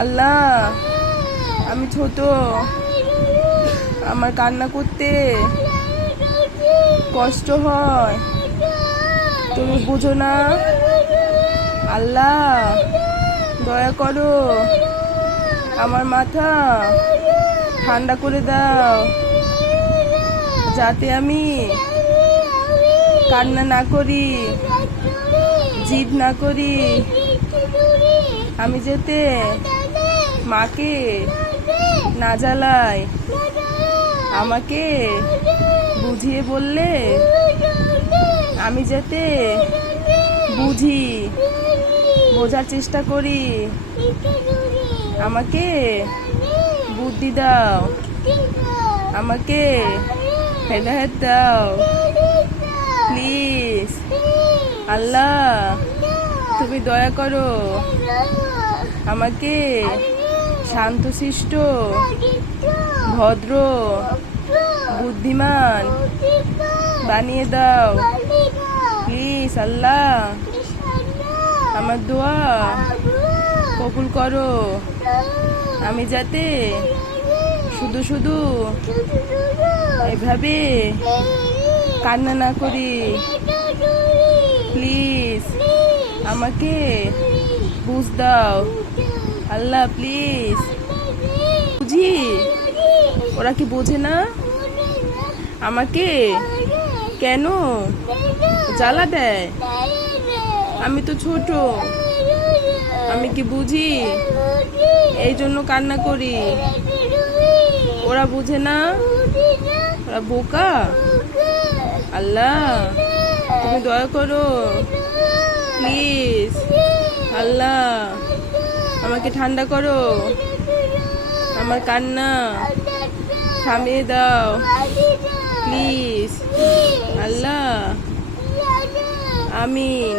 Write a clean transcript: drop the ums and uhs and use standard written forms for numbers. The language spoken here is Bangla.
আল্লাহ, আমি ছোট, আমার কান্না করতে কষ্ট হয়, তুমি বুঝো না। আল্লাহ, দয়া করো, আমার মাথা ঠান্ডা করে দাও, যাতে আমি কান্না না করি, জিদ না করি। আমি যেতে মাকে না জ্বালাই, আমাকে বুঝিয়ে বললে আমি যাতে বুঝি, বোঝার চেষ্টা করি। আমাকে বুদ্ধি দাও, আমাকে হেদায়েত দাও প্লিজ। আল্লাহ, তুমি দয়া করো, আমাকে শান্তশিষ্ট, ভদ্র, বুদ্ধিমান বানিয়ে দাও প্লিজ। আল্লাহ, আমার দোয়া কবুল করো, আমি যাতে শুধু শুধু এভাবে কান্না না করি প্লিজ। আমাকে বুঝ দাও আল্লাহ প্লিজ। বুঝি, ওরা কি বোঝে না? আমাকে কেন জ্বালা দেয়? আমি তো ছোট, আমি কি বুঝি? এই জন্য কান্না করি। ওরা বুঝে না, ওরা বোকা। আল্লাহ, তুমি দয়া করো প্লিজ। আল্লাহ, আমাকে ঠান্ডা করো, আমার কান্না থামিয়ে দাও প্লিজ। আল্লাহ, আমিন।